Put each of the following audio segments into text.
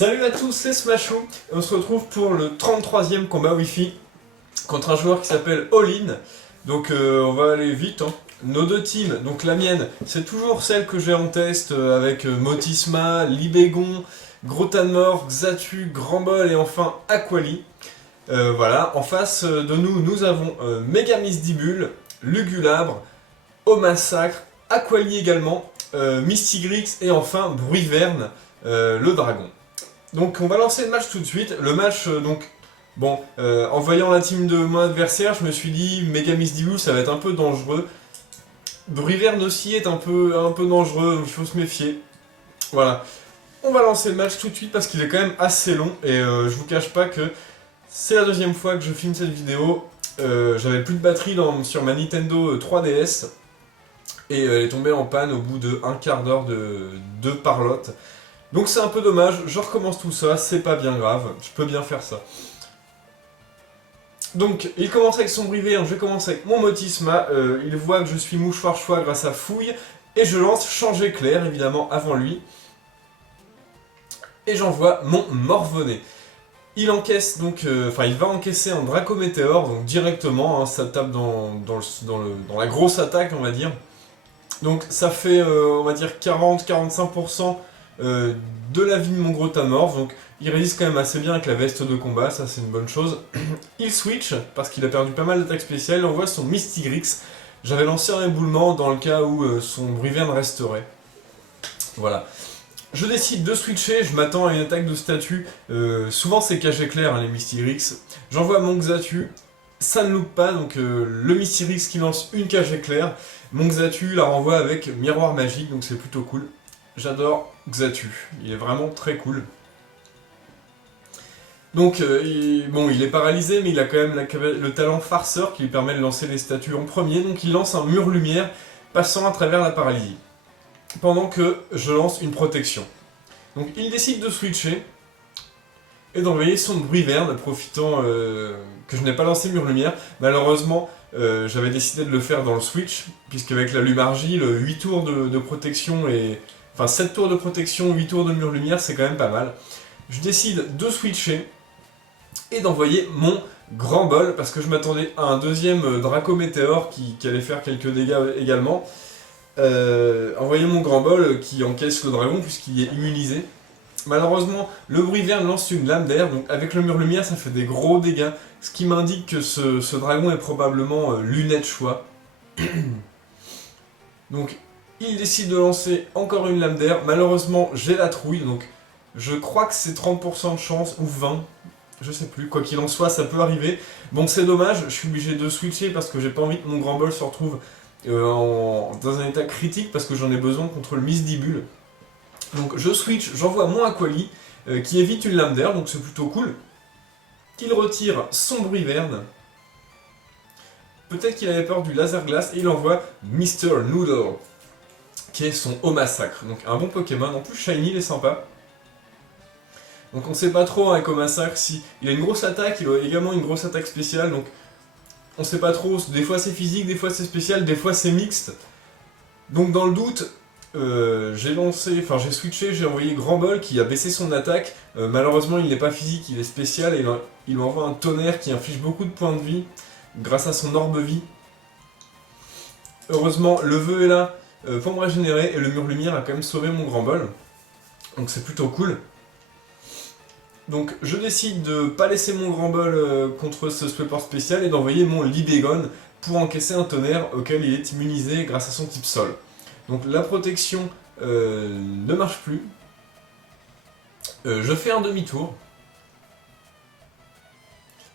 Salut à tous, c'est Smashou. On se retrouve pour le 33e combat Wi-Fi contre un joueur qui s'appelle All-In. Donc on va aller vite. Nos deux teams, donc la mienne, c'est toujours celle que j'ai en test avec Motisma, Libégon, Grotanmorph, Xatu, Grandball et enfin Aquali. Voilà, en face de nous, nous avons Megamistibule, Lugulabre, Au Massacre, Aquali également, Mystigrix et enfin Bruiverne, le dragon. Donc on va lancer le match tout de suite. Le match, en voyant la team de mon adversaire, je me suis dit Megamistibule ça va être un peu dangereux. Bruiverne aussi est un peu dangereux, donc il faut se méfier. Voilà. On va lancer le match tout de suite parce qu'il est quand même assez long et je vous cache pas que c'est la deuxième fois que je filme cette vidéo. J'avais plus de batterie sur ma Nintendo 3DS et elle est tombée en panne au bout de un quart d'heure de parlotte. Donc c'est un peu dommage, je recommence tout ça, c'est pas bien grave, je peux bien faire ça. Donc il commence avec son Bruiverne, je commence avec mon Motisma, il voit que je suis mouchoir choix grâce à Fouille, et je lance Changer Clair évidemment avant lui. Et j'envoie mon Morvonnet. Il encaisse donc, il va encaisser un Dracométéore, donc directement, ça tape dans la grosse attaque on va dire. Donc ça fait on va dire 40-45% de la vie de mon Grotanmorph, donc il résiste quand même assez bien avec la veste de combat, ça c'est une bonne chose. Il switch, parce qu'il a perdu pas mal d'attaques spéciales, il envoie son Mystigrix. J'avais lancé un éboulement dans le cas où son Bruiverne resterait. Voilà. Je décide de switcher, je m'attends à une attaque de statue, souvent c'est caché clair les Mystigrix. J'envoie mon Xatu, ça ne loupe pas, donc le Mystigrix qui lance une cage éclair. Mon Xatu la renvoie avec miroir magique, donc c'est plutôt cool. J'adore Xatu, il est vraiment très cool. Donc, il est paralysé, mais il a quand même le talent farceur qui lui permet de lancer les statues en premier. Donc il lance un mur lumière, passant à travers la paralysie. Pendant que je lance une protection. Donc il décide de switcher, et d'envoyer son Bruiverne, profitant que je n'ai pas lancé mur lumière. Malheureusement, j'avais décidé de le faire dans le switch, puisqu'avec la Lumargie, 8 tours de protection et... Enfin, 7 tours de protection, 8 tours de mur lumière, c'est quand même pas mal. Je décide de switcher et d'envoyer mon Grandball, parce que je m'attendais à un deuxième Dracométéore qui allait faire quelques dégâts également. Envoyer mon Grandball qui encaisse le dragon puisqu'il est immunisé. Malheureusement, le Bruiverne lance une lame d'air, donc avec le mur lumière ça fait des gros dégâts, ce qui m'indique que ce dragon est probablement lunette choix. Donc il décide de lancer encore une lame d'air, malheureusement j'ai la trouille, donc je crois que c'est 30% de chance, ou 20%, je sais plus, quoi qu'il en soit ça peut arriver. Bon c'est dommage, je suis obligé de switcher parce que j'ai pas envie que mon Grandball se retrouve dans un état critique parce que j'en ai besoin contre le Mystigrix. Donc je switch, j'envoie mon Aquali qui évite une lame d'air, donc c'est plutôt cool. Il retire son Bruiverne. Peut-être qu'il avait peur du laser glace et il envoie Mr. Noodle qui est son Au Massacre. Donc un bon Pokémon, en plus Shiny il est sympa. Donc on sait pas trop avec Au Massacre si... Il a une grosse attaque, il a également une grosse attaque spéciale, donc on sait pas trop, des fois c'est physique, des fois c'est spécial, des fois c'est mixte. Donc dans le doute, j'ai switché, j'ai envoyé Grandball qui a baissé son attaque. Malheureusement il n'est pas physique, il est spécial et il lui envoie un tonnerre qui inflige beaucoup de points de vie grâce à son orbe vie. Heureusement le vœu est là pour me régénérer et le mur lumière a quand même sauvé mon Grandball. Donc c'est plutôt cool. Donc je décide de pas laisser mon Grandball contre ce Sweeper spécial et d'envoyer mon Libégon pour encaisser un tonnerre auquel il est immunisé grâce à son type sol. Donc la protection ne marche plus. Je fais un demi-tour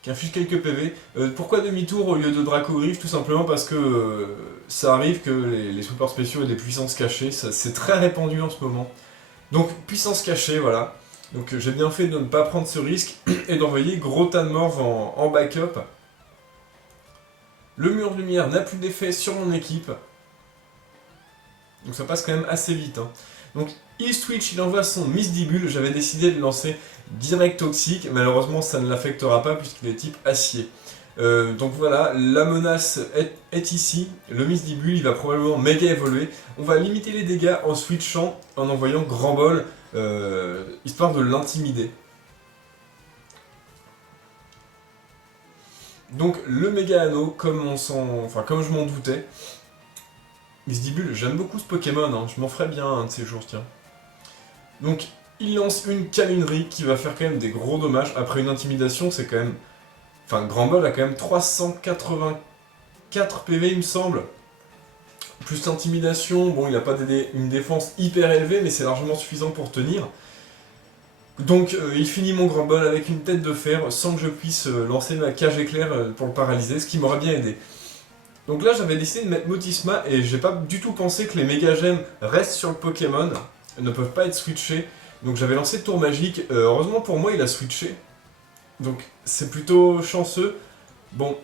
qui inflige quelques PV. Pourquoi demi-tour au lieu de Dracogriffe? Tout simplement parce que ça arrive que les Sweepers spéciaux aient des puissances cachées. C'est très répandu en ce moment. Donc puissance cachée, voilà. Donc j'ai bien fait de ne pas prendre ce risque et d'envoyer Grotanmorph en backup. Le mur lumière n'a plus d'effet sur mon équipe. Donc ça passe quand même assez vite. Donc il switch, il envoie son Mystigrix. J'avais décidé de lancer direct toxique. Malheureusement ça ne l'affectera pas puisqu'il est type acier. Donc voilà, la menace est ici. Le Mystigrix il va probablement méga évoluer. On va limiter les dégâts en switchant, en envoyant Grandball histoire de l'intimider. Donc le méga anneau, comme je m'en doutais, Misdibule, j'aime beaucoup ce Pokémon, hein, je m'en ferais bien un de ces jours, tiens. Donc il lance une câlinerie qui va faire quand même des gros dommages. Après une intimidation, c'est quand même... Enfin, Grand Ball a quand même 384 PV, il me semble. Plus l'intimidation, bon, il n'a pas une défense hyper élevée, mais c'est largement suffisant pour tenir. Donc il finit mon Grand Ball avec une tête de fer, sans que je puisse lancer ma cage éclair pour le paralyser, ce qui m'aurait bien aidé. Donc là, j'avais décidé de mettre Motisma, et j'ai pas du tout pensé que les méga gemmes restent sur le Pokémon, ne peuvent pas être switchés. Donc j'avais lancé Tour Magique, heureusement pour moi, il a switché. Donc c'est plutôt chanceux. Bon.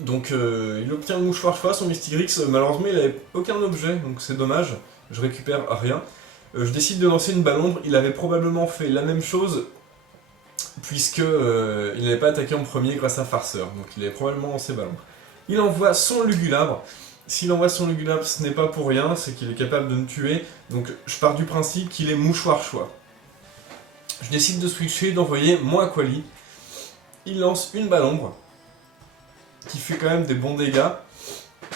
Donc il obtient le mouchoir choix, son Mystigrix, malheureusement il n'avait aucun objet, donc c'est dommage, je récupère rien. Je décide de lancer une balle ombre, il avait probablement fait la même chose, puisque il n'avait pas attaqué en premier grâce à Farceur, donc il avait probablement lancé balle ombre. Il envoie son Lugulabre, s'il envoie son Lugulabre ce n'est pas pour rien, c'est qu'il est capable de me tuer, donc je pars du principe qu'il est mouchoir choix. Je décide de switcher, d'envoyer mon Aquali, il lance une balle ombre, qui fait quand même des bons dégâts,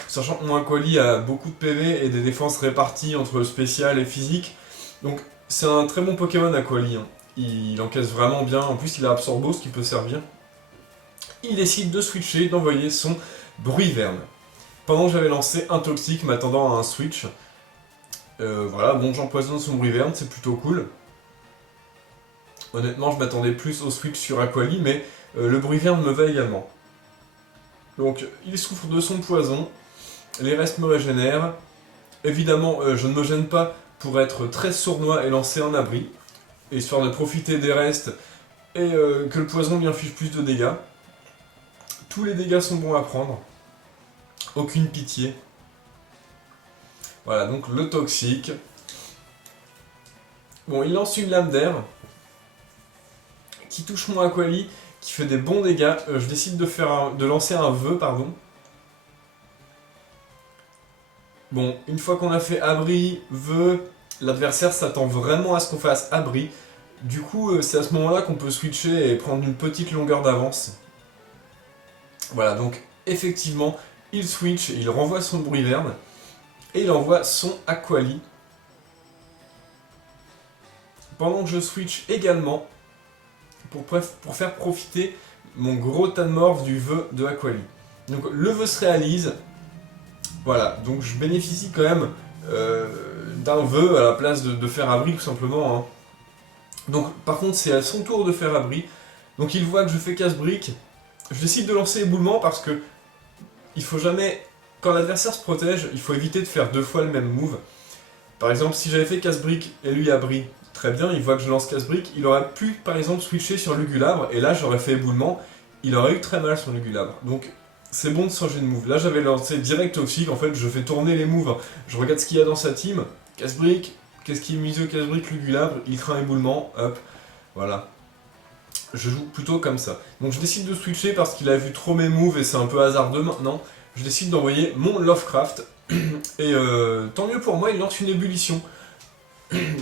sachant que mon Aquali a beaucoup de PV et des défenses réparties entre le spécial et physique, donc c'est un très bon Pokémon Aquali, hein. Il encaisse vraiment bien, en plus il a Absorbo, ce qui peut servir. Il décide de switcher, d'envoyer son Bruiverne. Pendant que j'avais lancé un Toxique m'attendant à un switch, voilà, bon j'empoisonne son Bruiverne, c'est plutôt cool. Honnêtement je m'attendais plus au switch sur Aquali, mais le Bruiverne me va également. Donc il souffre de son poison, les restes me régénèrent. Évidemment, je ne me gêne pas pour être très sournois et lancer un abri, histoire de profiter des restes et que le poison lui inflige plus de dégâts. Tous les dégâts sont bons à prendre, aucune pitié. Voilà, donc le toxique. Bon, il lance une lame d'air qui touche mon Aquali, qui fait des bons dégâts. Je décide de lancer un vœu, pardon. Bon, une fois qu'on a fait abri, vœu, l'adversaire s'attend vraiment à ce qu'on fasse abri. Du coup, c'est à ce moment-là qu'on peut switcher et prendre une petite longueur d'avance. Voilà, donc effectivement, il switch, il renvoie son Bruiverne, et il envoie son Aquali. Pendant que je switch également, pour faire profiter mon gros Tanmorph du vœu de Aquali. Donc le vœu se réalise, voilà, donc je bénéficie quand même d'un vœu à la place de faire abri tout simplement, hein. Donc par contre c'est à son tour de faire abri, donc il voit que je fais casse-brique, je décide de lancer éboulement parce que il faut jamais, quand l'adversaire se protège, il faut éviter de faire deux fois le même move. Par exemple si j'avais fait casse-brique et lui abri, très bien, il voit que je lance casse-brique, il aurait pu par exemple switcher sur Lugulabre, et là j'aurais fait éboulement, il aurait eu très mal sur Lugulabre. Donc c'est bon de changer de move. Là j'avais lancé direct toxique, en fait je fais tourner les moves, je regarde ce qu'il y a dans sa team, casse-brique, qu'est-ce qui est mis au casse-brique, Lugulabre, il craint éboulement, hop, voilà. Je joue plutôt comme ça. Donc je décide de switcher parce qu'il a vu trop mes moves et c'est un peu hasardeux maintenant. Je décide d'envoyer mon Lovecraft, et tant mieux pour moi, il lance une ébullition.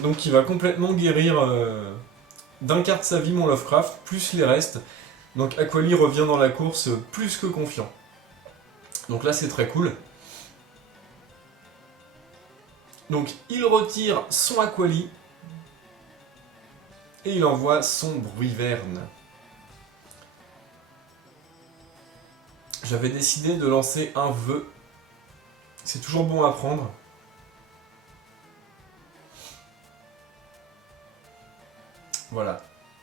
Donc il va complètement guérir d'un quart de sa vie mon Lovecraft, plus les restes. Donc Aquali revient dans la course plus que confiant. Donc là c'est très cool. Donc il retire son Aquali et il envoie son Bruiverne. J'avais décidé de lancer un vœu. C'est toujours bon à prendre. Voilà.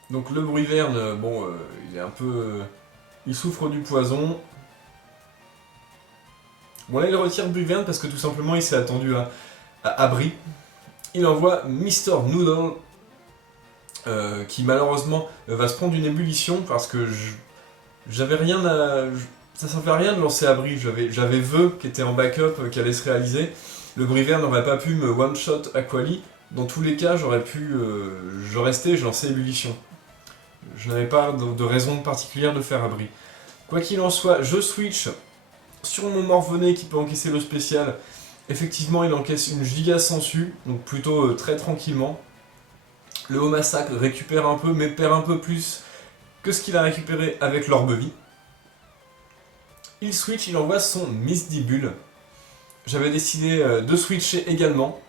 Donc le Bruiverne, bon, il est un peu... il souffre du poison. Bon là il retire le Bruiverne parce que tout simplement il s'est attendu à abri. Il envoie Mr. Noodle, qui malheureusement va se prendre une ébullition parce que j'avais rien à... ça servait à rien de lancer abri, j'avais vœu qui était en backup, qui allait se réaliser. Le Bruiverne n'aurait pas pu me one-shot Aquali. Dans tous les cas, j'aurais pu... je restais, je lançais ébullition. Je n'avais pas de raison particulière de faire abri. Quoi qu'il en soit, je switch sur mon Morvenet qui peut encaisser le spécial. Effectivement, il encaisse une giga sensu, donc plutôt très tranquillement. Le haut massacre récupère un peu, mais perd un peu plus que ce qu'il a récupéré avec l'orbe-vie. Il switch, il envoie son Misdibule. J'avais décidé de switcher également.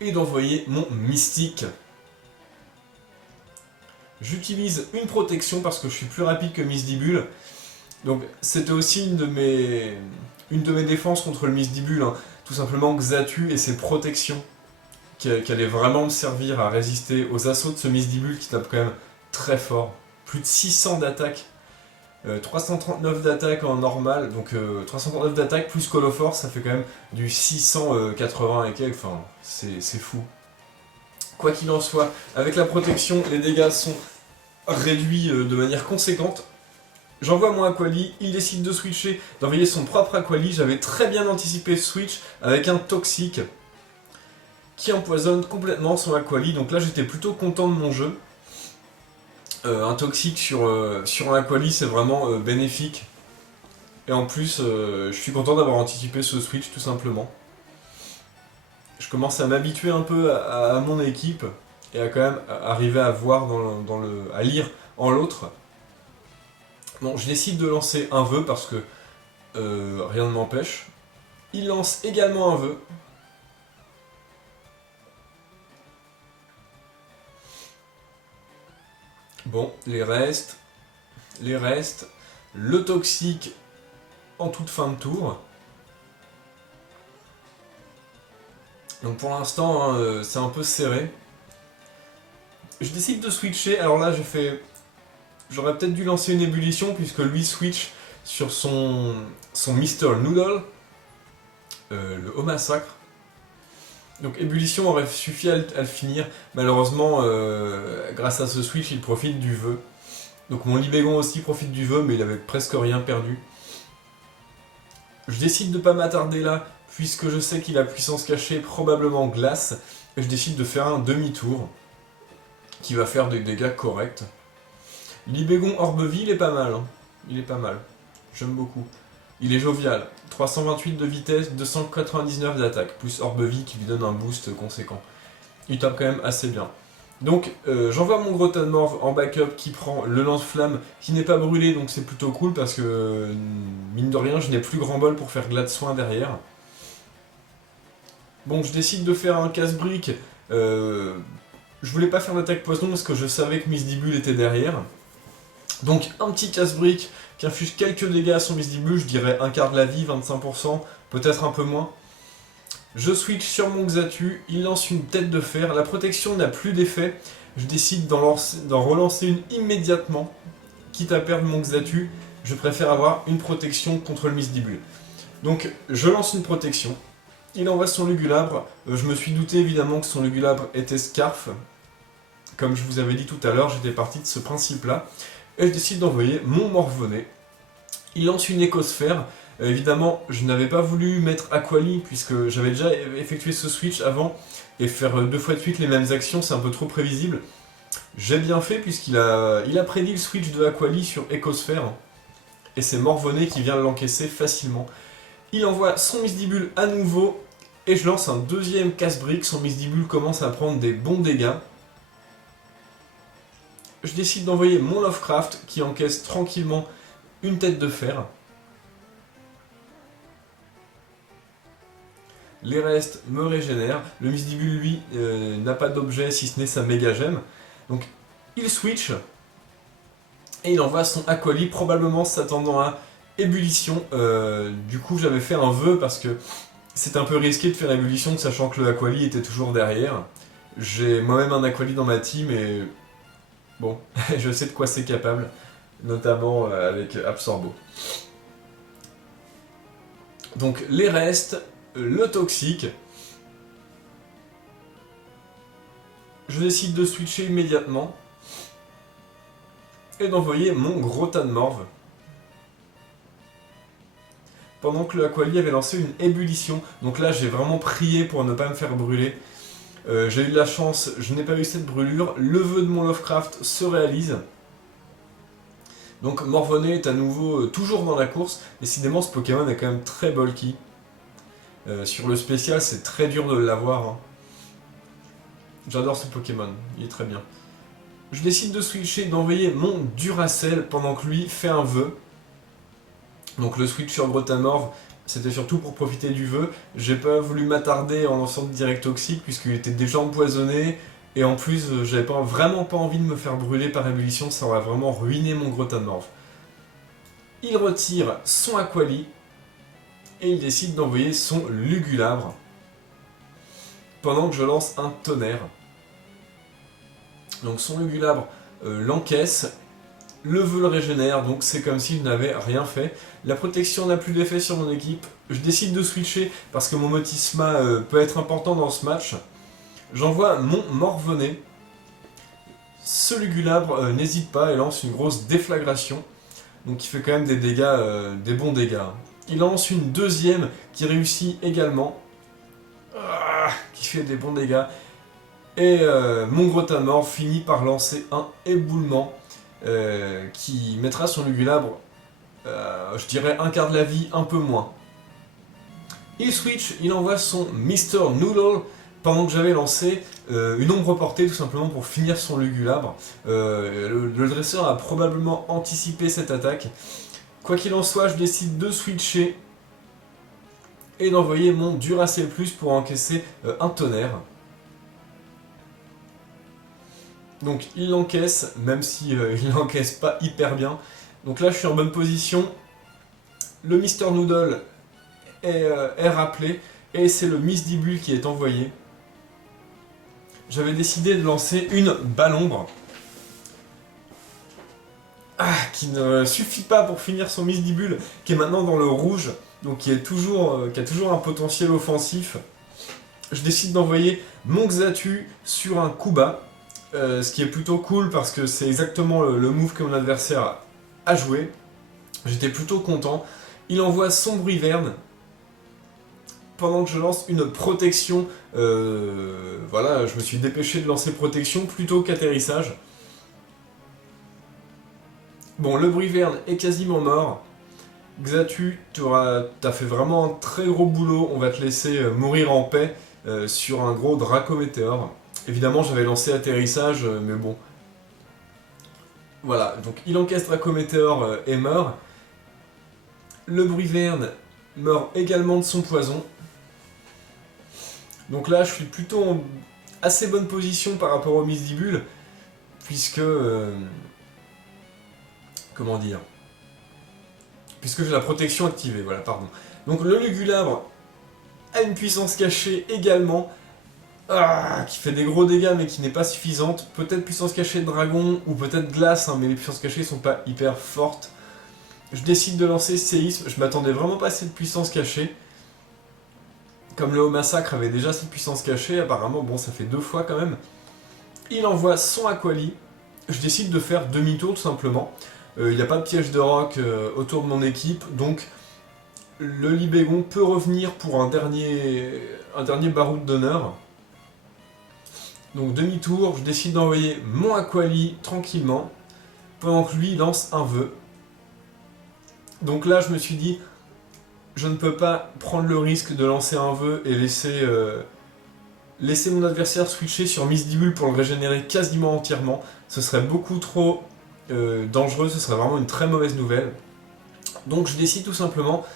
Et d'envoyer mon Mystique. J'utilise une protection parce que je suis plus rapide que Misdibule. Donc c'était aussi une de mes défenses contre le Misdibule. Hein. Tout simplement Xatu et ses protections. Qui allait vraiment me servir à résister aux assauts de ce Misdibule qui tape quand même très fort. Plus de 600 d'attaque. 339 d'attaque en normal, donc 339 d'attaque plus Call of Force, ça fait quand même du 680 et quelques, enfin c'est fou. Quoi qu'il en soit, avec la protection, les dégâts sont réduits de manière conséquente. J'envoie mon Aquali, il décide de switcher, d'envoyer son propre Aquali. J'avais très bien anticipé ce switch avec un Toxique qui empoisonne complètement son Aquali, donc là j'étais plutôt content de mon jeu. Un Toxique sur un Aquali, c'est vraiment bénéfique. Et en plus, je suis content d'avoir anticipé ce switch, tout simplement. Je commence à m'habituer un peu à mon équipe, et à quand même arriver à voir à lire en l'autre. Bon, je décide de lancer un vœu, parce que rien ne m'empêche. Il lance également un vœu. Bon, les restes, le Toxique en toute fin de tour. Donc pour l'instant, hein, c'est un peu serré. Je décide de switcher, alors là j'aurais peut-être dû lancer une ébullition puisque lui switch sur son Mr. Noodle, le haut massacre. Donc ébullition aurait suffi à le finir. Malheureusement, grâce à ce switch, il profite du vœu. Donc mon Libégon aussi profite du vœu, mais il avait presque rien perdu. Je décide de ne pas m'attarder là, puisque je sais qu'il a puissance cachée, probablement glace. Et je décide de faire un demi-tour, qui va faire des dégâts corrects. Libégon Orbe-Vie, il est pas mal. Hein. Il est pas mal. J'aime beaucoup. Il est jovial. 328 de vitesse, 299 d'attaque, plus Orbe-Vie qui lui donne un boost conséquent. Il tape quand même assez bien. Donc j'envoie mon gros tas de morve en backup qui prend le lance-flamme qui n'est pas brûlé, donc c'est plutôt cool parce que mine de rien je n'ai plus grand bol pour faire Glade Soin derrière. Bon, je décide de faire un casse-brique. Je voulais pas faire d'attaque poison parce que je savais que Misdibule était derrière. Donc un petit casse-brique qui inflige quelques dégâts à son Misdibule, je dirais un quart de la vie, 25%, peut-être un peu moins. Je switch sur mon Xatu, il lance une tête de fer, la protection n'a plus d'effet, je décide d'en relancer une immédiatement, quitte à perdre mon Xatu, je préfère avoir une protection contre le Misdibule. Donc je lance une protection, il envoie son Lugulabre, je me suis douté évidemment que son Lugulabre était Scarf, comme je vous avais dit tout à l'heure, j'étais parti de ce principe-là, et je décide d'envoyer mon Morvenet. Il lance une écosphère. Évidemment, je n'avais pas voulu mettre Aquali puisque j'avais déjà effectué ce switch avant et faire 2 fois de suite les mêmes actions, c'est un peu trop prévisible. J'ai bien fait puisqu'il a prédit le switch de Aquali sur écosphère et c'est Morvenet qui vient l'encaisser facilement. Il envoie son Misdibule à nouveau et je lance un deuxième casse-brique. Son Misdibule commence à prendre des bons dégâts. Je décide d'envoyer mon Lovecraft qui encaisse tranquillement une tête de fer. Les restes me régénèrent. Le Misdibule, lui, n'a pas d'objet si ce n'est sa méga gemme. Donc, il switch. Et il envoie son Aquali, probablement s'attendant à ébullition. Du coup, j'avais fait un vœu parce que c'est un peu risqué de faire ébullition, sachant que le Aquali était toujours derrière. J'ai moi-même un Aquali dans ma team et bon, je sais de quoi c'est capable, notamment avec Absorbo. Donc les restes, le Toxique. Je décide de switcher immédiatement et d'envoyer mon gros tas de morve. Pendant que le Aquali avait lancé une ébullition. Donc là j'ai vraiment prié pour ne pas me faire brûler. J'ai eu de la chance, je n'ai pas eu cette brûlure. Le vœu de mon Lovecraft se réalise. Donc Morvenet est à nouveau toujours dans la course. Décidément ce Pokémon est quand même très bulky. Sur le spécial c'est très dur de l'avoir. Hein. J'adore ce Pokémon, il est très bien. Je décide de switcher, d'envoyer mon Duracell pendant que lui fait un vœu. Donc le switch sur Grotamorph, c'était surtout pour profiter du vœu. J'ai pas voulu m'attarder en lançant de direct toxique puisqu'il était déjà empoisonné. Et en plus, j'avais vraiment pas envie de me faire brûler par ébullition, ça aurait vraiment ruiné mon Grotamorph. Il retire son Aquali et il décide d'envoyer son Lugulabre pendant que je lance un tonnerre. Donc son Lugulabre l'encaisse, le vœu le régénère, donc c'est comme si je n'avais rien fait. La protection n'a plus d'effet sur mon équipe. Je décide de switcher parce que mon Motisma peut être important dans ce match. J'envoie mon Morvenet. Ce Lugulabre n'hésite pas et lance une grosse déflagration. Donc il fait quand même des dégâts, des bons dégâts. Il lance une deuxième qui réussit également. Qui fait des bons dégâts. Et mon Grotamorph finit par lancer un éboulement qui mettra son Lugulabre, je dirais un quart de la vie, un peu moins. Il switch, il envoie son Mr. Noodle pendant que j'avais lancé une ombre portée tout simplement pour finir son Lugulabre. Le dresseur a probablement anticipé cette attaque. Quoi qu'il en soit, je décide de switcher et d'envoyer mon Duracell Plus pour encaisser un tonnerre. Donc il l'encaisse, même si il l'encaisse pas hyper bien. Donc là je suis en bonne position. Le Mr. Noodle est rappelé et c'est le Misdibule qui est envoyé. J'avais décidé de lancer une balle ombre. Qui ne suffit pas pour finir son Misdibule, qui est maintenant dans le rouge, donc qui a toujours un potentiel offensif. Je décide d'envoyer mon Xatu sur un Kuba. Ce qui est plutôt cool parce que c'est exactement le move que mon adversaire a joué. J'étais plutôt content. Il envoie son Briverne pendant que je lance une protection. Voilà, je me suis dépêché de lancer protection plutôt qu'atterrissage. Bon, le Briverne est quasiment mort. Xatu, t'as fait vraiment un très gros boulot. On va te laisser mourir en paix sur un gros Dracométéore. Évidemment, j'avais lancé atterrissage, mais bon. Voilà, donc il encaisse Dracométéore et meurt. Le Briverne meurt également de son poison. Donc là, je suis plutôt en assez bonne position par rapport au Misdibule, puisque... comment dire ? Puisque j'ai la protection activée, voilà, pardon. Donc le Lugulabre a une puissance cachée également, qui fait des gros dégâts mais qui n'est pas suffisante. Peut-être puissance cachée de dragon ou peut-être glace, hein, mais les puissances cachées sont pas hyper fortes. Je décide de lancer séisme, je m'attendais vraiment pas à cette puissance cachée. Comme le Haut Massacre avait déjà cette puissance cachée, apparemment, bon, ça fait 2 fois quand même. Il envoie son Aquali, je décide de faire demi-tour tout simplement. Il n'y a pas de piège de roc autour de mon équipe, donc le Libégon peut revenir pour un dernier baroud d'honneur. Donc demi-tour, je décide d'envoyer mon Aquali tranquillement, pendant que lui lance un vœu. Donc là je me suis dit, je ne peux pas prendre le risque de lancer un vœu et laisser mon adversaire switcher sur Misdibule pour le régénérer quasiment entièrement. Ce serait beaucoup trop dangereux, ce serait vraiment une très mauvaise nouvelle. Donc je décide tout simplement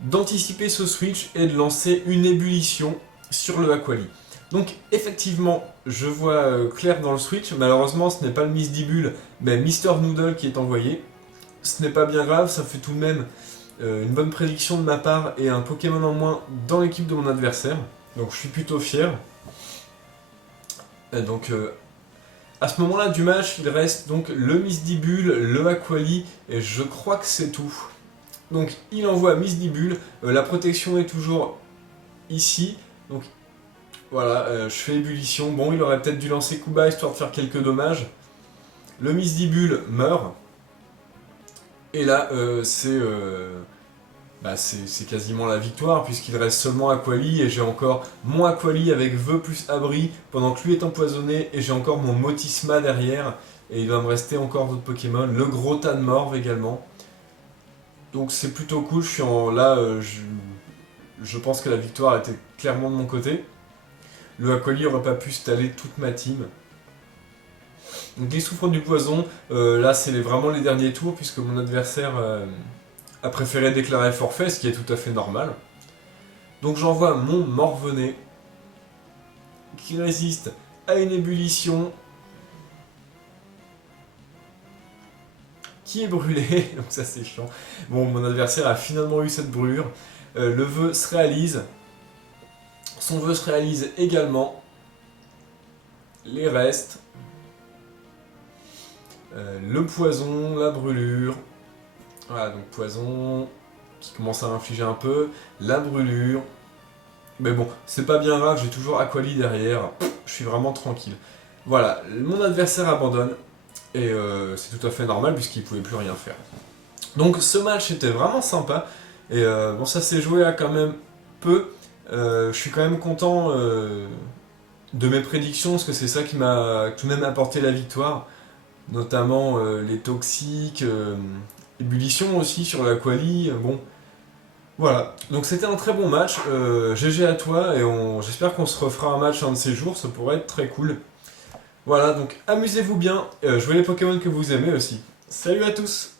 d'anticiper ce switch et de lancer une ébullition sur le Aquali. Donc effectivement, je vois clair dans le switch. Malheureusement, ce n'est pas le Misdibule, mais Mr. Noodle qui est envoyé. Ce n'est pas bien grave, ça fait tout de même une bonne prédiction de ma part et un Pokémon en moins dans l'équipe de mon adversaire. Donc je suis plutôt fier. Donc à ce moment-là du match, il reste donc le Misdibule, le Aquali, et je crois que c'est tout. Donc il envoie Misdibule, la protection est toujours ici. Donc voilà, je fais ébullition. Bon, il aurait peut-être dû lancer Kuba histoire de faire quelques dommages. Le Misdibule meurt. Et là, c'est quasiment la victoire, puisqu'il reste seulement Aquali, et j'ai encore mon Aquali avec vœu plus abri, pendant que lui est empoisonné, et j'ai encore mon Motisma derrière, et il va me rester encore d'autres Pokémon, le gros tas de morve également. Donc c'est plutôt cool, je pense que la victoire était clairement de mon côté. le Aquali aurait pas pu staller toute ma team. Donc les souffres du poison, là c'est vraiment les derniers tours puisque mon adversaire a préféré déclarer forfait, ce qui est tout à fait normal. Donc j'envoie mon Morvenet qui résiste à une ébullition qui est brûlé, donc ça c'est chiant. Bon, mon adversaire a finalement eu cette brûlure. Le vœu se réalise. Son vœu se réalise également. Les restes. Le poison, la brûlure. Voilà, donc poison qui commence à infliger un peu. La brûlure. Mais bon, c'est pas bien grave, j'ai toujours Aquali derrière. Je suis vraiment tranquille. Voilà, mon adversaire abandonne. Et c'est tout à fait normal puisqu'il pouvait plus rien faire. Donc ce match était vraiment sympa. Et bon, ça s'est joué à quand même peu. Je suis quand même content de mes prédictions parce que c'est ça qui m'a tout de même apporté la victoire. Notamment les toxiques, ébullition aussi sur la quali. Bon, voilà. Donc c'était un très bon match. GG à toi et j'espère qu'on se refera un match un de ces jours. Ça pourrait être très cool. Voilà, donc amusez-vous bien. Jouez les Pokémon que vous aimez aussi. Salut à tous!